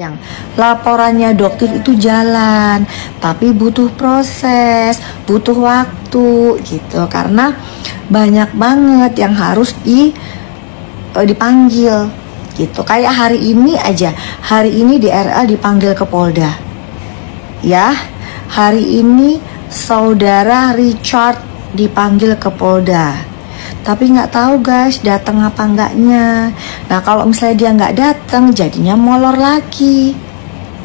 Yang laporannya dokter itu jalan, tapi butuh proses, butuh waktu gitu, karena banyak banget yang harus dipanggil gitu. Kayak hari ini aja, hari ini DRL dipanggil ke Polda, ya. Hari ini saudara Richard dipanggil ke Polda. Tapi nggak tahu guys datang apa enggaknya. Nah kalau misalnya dia nggak datang jadinya molor lagi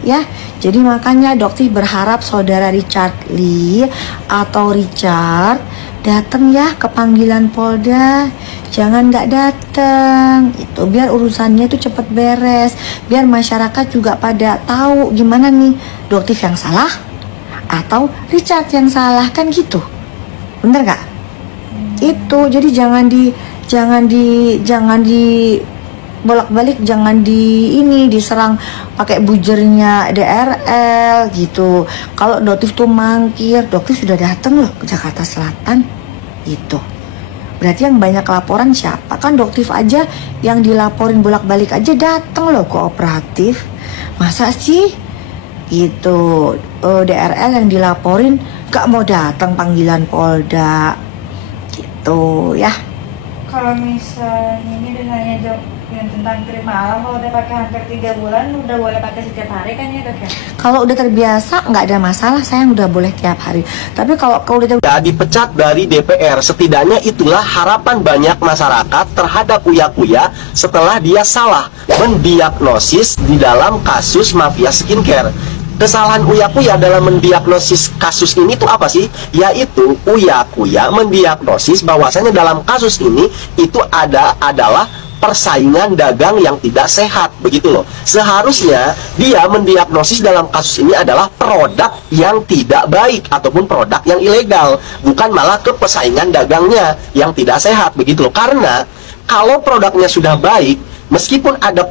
ya. Jadi makanya dokter berharap saudara Richard Lee atau Richard datang ya ke panggilan Polda. Jangan nggak datang itu, biar urusannya itu cepet beres, biar masyarakat juga pada tahu gimana nih dokter yang salah atau Richard yang salah, kan gitu, bener nggak? Itu jadi jangan di bolak-balik, jangan diserang pakai bujernya DRL gitu. Kalau Dotif tuh mangkir, Dotif sudah datang loh ke Jakarta Selatan itu. Berarti yang banyak laporan siapa? Kan Dotif aja yang dilaporin bolak-balik aja datang loh kooperatif. Masa sih itu DRL yang dilaporin gak mau datang panggilan Polda gitu ya. Kalau misalnya ini hanya jawab yang tentang terima alam, kalau udah pakai hampir 3 bulan udah boleh pakai setiap hari kan ya dok ya? Kalau udah terbiasa nggak ada masalah, saya udah boleh tiap hari. Tapi kalau udah dipecat dari DPR, setidaknya itulah harapan banyak masyarakat terhadap Uya setelah dia salah mendiagnosis di dalam kasus mafia skincare. Kesalahan Uya dalam mendiagnosis kasus ini tuh apa sih? Yaitu Uya mendiagnosis bahwasanya dalam kasus ini itu adalah persaingan dagang yang tidak sehat, begitu loh. Seharusnya dia mendiagnosis dalam kasus ini adalah produk yang tidak baik ataupun produk yang ilegal, bukan malah ke persaingan dagangnya yang tidak sehat, begitu loh. Karena kalau produknya sudah baik, meskipun ada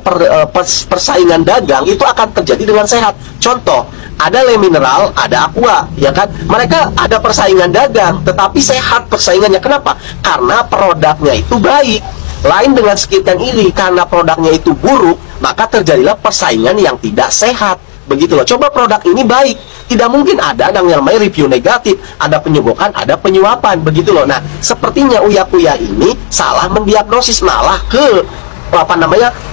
persaingan dagang, itu akan terjadi dengan sehat. Contoh, ada Le Mineral, ada Aqua, ya kan? Mereka ada persaingan dagang, tetapi sehat persaingannya. Kenapa? Karena produknya itu baik. Lain dengan skincare ini, karena produknya itu buruk, maka terjadilah persaingan yang tidak sehat. Begitu loh. Coba produk ini baik, tidak mungkin ada yang namanya review negatif, ada penyegokan, ada penyuapan, begitu loh. Nah, sepertinya Uya ini salah mendiagnosis, malah ke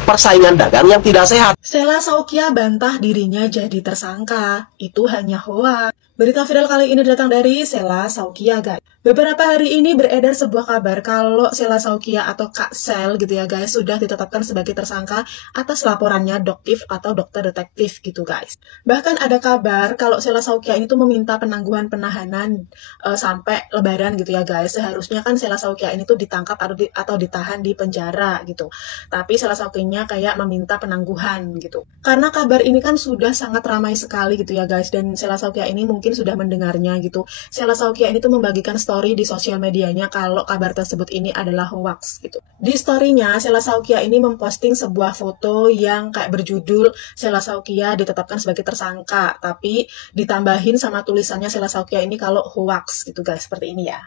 persaingan dagang yang tidak sehat. Sheila Saukia bantah dirinya jadi tersangka. Itu hanya hoax. Berita viral kali ini datang dari Sheila Saukia, guys. Beberapa hari ini beredar sebuah kabar kalau Sheila Saukia atau Kak Sel gitu ya guys, sudah ditetapkan sebagai tersangka atas laporannya Doktif atau dokter detektif gitu guys. Bahkan ada kabar kalau Sheila Saukia ini tuh meminta penangguhan penahanan sampai lebaran gitu ya guys. Seharusnya kan Sheila Saukia ini tuh ditangkap atau ditahan di penjara gitu. Tapi Sheila Saukia kayak meminta penangguhan gitu. Karena kabar ini kan sudah sangat ramai sekali gitu ya guys, dan Sheila Saukia ini mungkin sudah mendengarnya gitu. Sheila Saukia ini tuh membagikan story di sosial medianya kalau kabar tersebut ini adalah hoax gitu. Di story-nya Sheila Saukia ini memposting sebuah foto yang kayak berjudul Sheila Saukia ditetapkan sebagai tersangka, tapi ditambahin sama tulisannya Sheila Saukia ini kalau hoax gitu guys, seperti ini ya.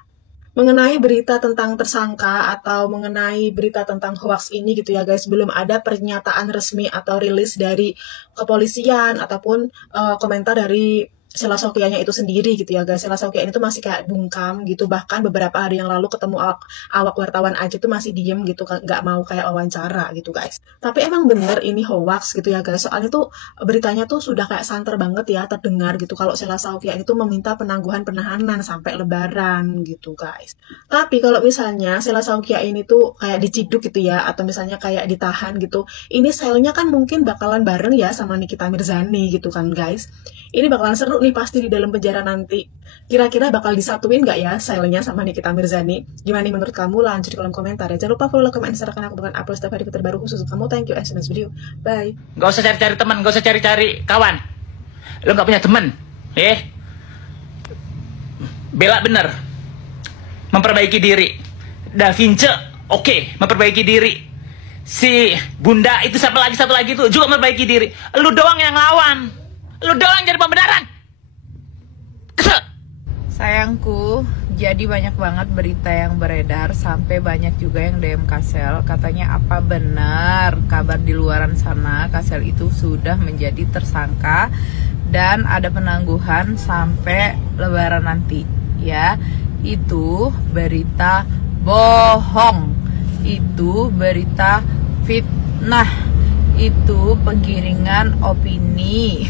Mengenai berita tentang tersangka atau mengenai berita tentang hoax ini gitu ya guys, belum ada pernyataan resmi atau rilis dari kepolisian ataupun komentar dari Sheila Saukia-nya itu sendiri gitu ya guys. Sheila Saukia ini tuh masih kayak bungkam gitu, bahkan beberapa hari yang lalu ketemu awak wartawan aja tuh masih diem gitu, nggak mau kayak wawancara gitu guys. Tapi emang bener ini hoax gitu ya guys, soalnya tuh beritanya tuh sudah kayak santer banget ya terdengar gitu kalau Sheila Saukia itu meminta penangguhan penahanan sampai lebaran gitu guys. Tapi kalau misalnya Sheila Saukia ini tuh kayak diciduk gitu ya, atau misalnya kayak ditahan gitu, ini selnya kan mungkin bakalan bareng ya sama Nikita Mirzani gitu kan guys. Ini bakalan seru nih pasti di dalam penjara nanti. Kira-kira bakal disatuin nggak ya selnya sama Nikita Mirzani? Gimana nih menurut kamu? Lanjut di kolom komentar ya. Jangan lupa follow, like, komen, share, karena aku bakal upload setiap hari terbaru khusus kamu. Thank you, and see you next video. Bye. Gak usah cari-cari teman, gak usah cari-cari kawan. Lo gak punya teman, bela bener, memperbaiki diri. Da Vinci, oke, memperbaiki diri. Si Bunda itu satu lagi tuh juga memperbaiki diri. Lu doang yang lawan. Lu doang jadi pembenaran. Sayangku, Jadi banyak banget berita yang beredar, sampai banyak juga yang DM Kasel. Katanya apa benar kabar di luaran sana Kasel itu sudah menjadi tersangka dan ada penangguhan sampai lebaran nanti. Ya, itu berita bohong. Itu berita fitnah. Itu penggiringan opini.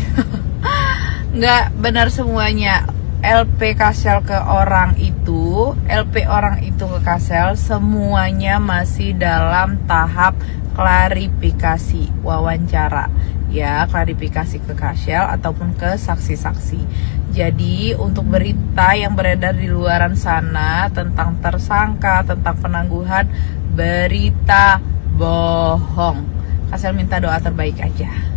Nggak benar semuanya. LP Kasel ke orang itu, LP orang itu ke Kasel, semuanya masih dalam tahap klarifikasi wawancara. Ya, klarifikasi ke Kasel ataupun ke saksi-saksi. Jadi untuk berita yang beredar di luaran sana tentang tersangka, tentang penangguhan, berita bohong. Kasel minta doa terbaik aja.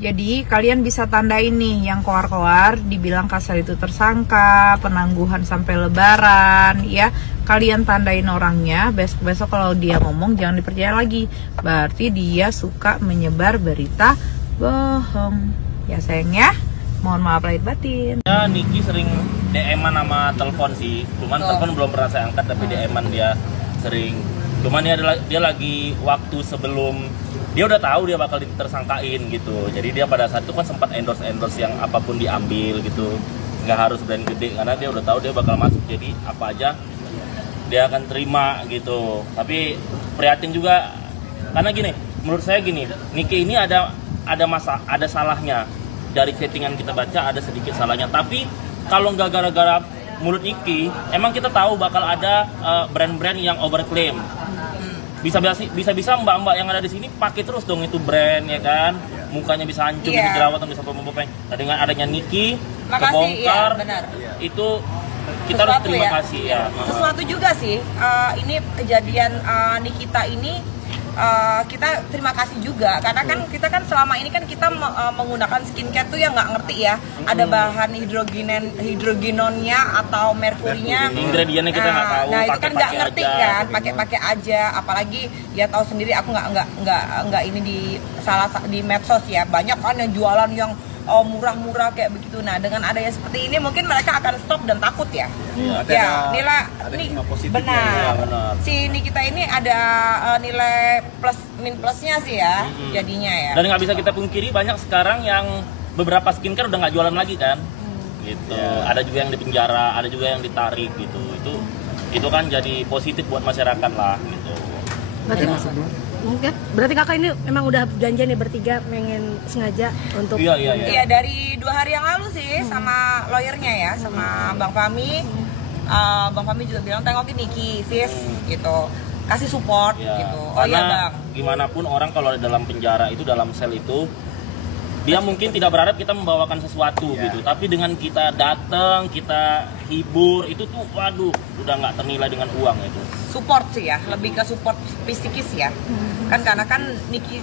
Jadi kalian bisa tandain nih yang koar-koar dibilang Kasel itu tersangka, penangguhan sampai lebaran, ya. Kalian tandain orangnya, besok-besok kalau dia ngomong jangan dipercaya lagi. Berarti dia suka menyebar berita bohong. Ya sayangnya, mohon maaf lahir batin. Ya, Niki sering DM-an sama telepon sih. Cuman telepon belum pernah saya angkat, tapi DM-an dia sering. Cuman dia lagi waktu sebelum dia udah tahu dia bakal ditersangkain gitu. Jadi dia pada saat itu kan sempat endorse yang apapun diambil gitu. Nggak harus brand gede karena dia udah tahu dia bakal masuk. Jadi apa aja dia akan terima gitu. Tapi prihatin juga karena gini, menurut saya gini, Niki ini ada salahnya. Dari settingan kita baca ada sedikit salahnya. Tapi kalau nggak gara-gara mulut Niki, emang kita tahu bakal ada brand-brand yang overclaim. Bisa mbak-mbak yang ada di sini pakai terus dong itu brand, ya kan, mukanya bisa hancur, bisa jerawatan, bisa apa-apa. Nah, dengan adanya Niki kebongkar, itu kita harus terima kasih ya. Sesuatu juga sih, ini kejadian Nikita ini kita terima kasih juga karena kan kita kan selama ini kan kita menggunakan skincare tuh yang nggak ngerti ya, ada bahan hidrogenonnya atau merkurinya, ingredientnya kita nggak tahu. Nah itu kan nggak ngerti aja, kan, pakai aja, apalagi ya tahu sendiri, aku nggak ini di medsos ya, banyak kan yang jualan yang murah-murah kayak begitu. Nah dengan adanya seperti ini mungkin mereka akan stop dan takut ya. Nilai ini benar. Si Nikita ini ada nilai plusnya sih ya, jadinya ya. Dan nggak bisa kita pungkiri banyak sekarang yang beberapa skincare udah nggak jualan lagi kan. Gitu. Ada juga yang dipenjara, ada juga yang ditarik gitu. Itu kan jadi positif buat masyarakat lah gitu. Berarti kakak ini memang udah janjian nih bertiga pengen sengaja untuk Iya, dari 2 hari yang lalu sih sama lawyernya ya, sama Bang Fahmi. Bang Fahmi juga bilang tengokin Niki, sis, gitu, kasih support gitu. Karena gimana pun orang kalau di dalam penjara itu, dalam sel itu, dia mungkin tidak berharap kita membawakan sesuatu gitu, tapi dengan kita datang, kita hibur, itu tuh waduh, udah nggak ternilai dengan uang itu. Support sih ya, lebih ke support psikis ya. Kan karena kan Niki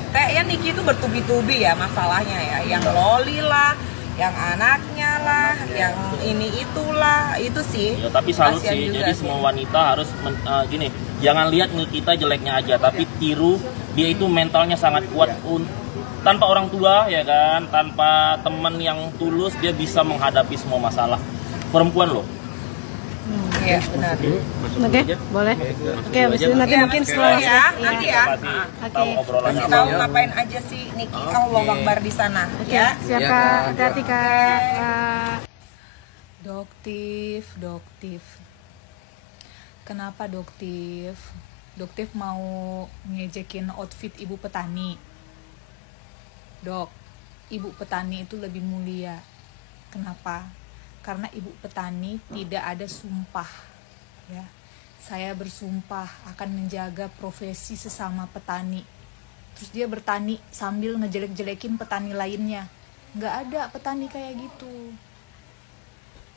itu bertubi-tubi ya masalahnya ya, yang loli lah, yang anaknya lah, yang ini itulah, itu sih. Ya, tapi salut sih, jadi semua wanita harus gini, jangan lihat Nikita jeleknya aja, tapi tiru dia itu mentalnya sangat kuat. Tanpa orang tua ya kan, tanpa teman yang tulus, dia bisa menghadapi semua masalah. Perempuan loh. Iya benar. Oke, boleh. Oke, habis itu nanti mungkin setelah nanti ya. Kasih tahu ngapain aja sih Niki, Allahu Akbar di sana ya. Siapa? Hati-hati Kak. Doktif. Kenapa Doktif? Doktif mau ngejekin outfit ibu petani. Dok, ibu petani itu lebih mulia. Kenapa? Karena ibu petani tidak ada sumpah, ya. Saya bersumpah akan menjaga profesi sesama petani. Terus dia bertani sambil ngejelek-jelekin petani lainnya. Nggak ada petani kayak gitu.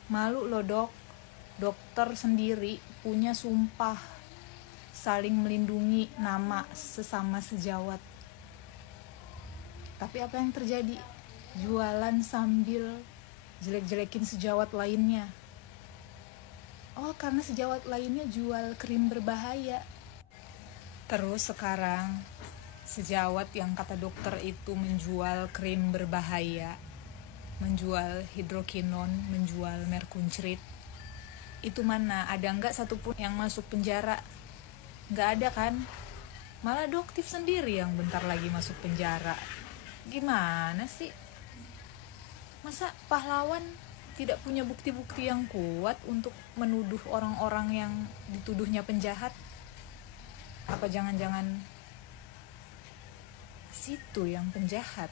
Malu loh dok. Dokter sendiri punya sumpah saling melindungi nama sesama sejawat. Tapi apa yang terjadi? Jualan sambil jelek-jelekin sejawat lainnya. Oh, karena sejawat lainnya jual krim berbahaya. Terus sekarang sejawat yang kata dokter itu menjual krim berbahaya, menjual hidrokinon, menjual merkuncrit. itu mana? Ada nggak satupun yang masuk penjara? Nggak ada kan? Malah Doktif sendiri yang bentar lagi masuk penjara. Gimana sih? Masa pahlawan tidak punya bukti-bukti yang kuat untuk menuduh orang-orang yang dituduhnya penjahat? Apa jangan-jangan situ yang penjahat?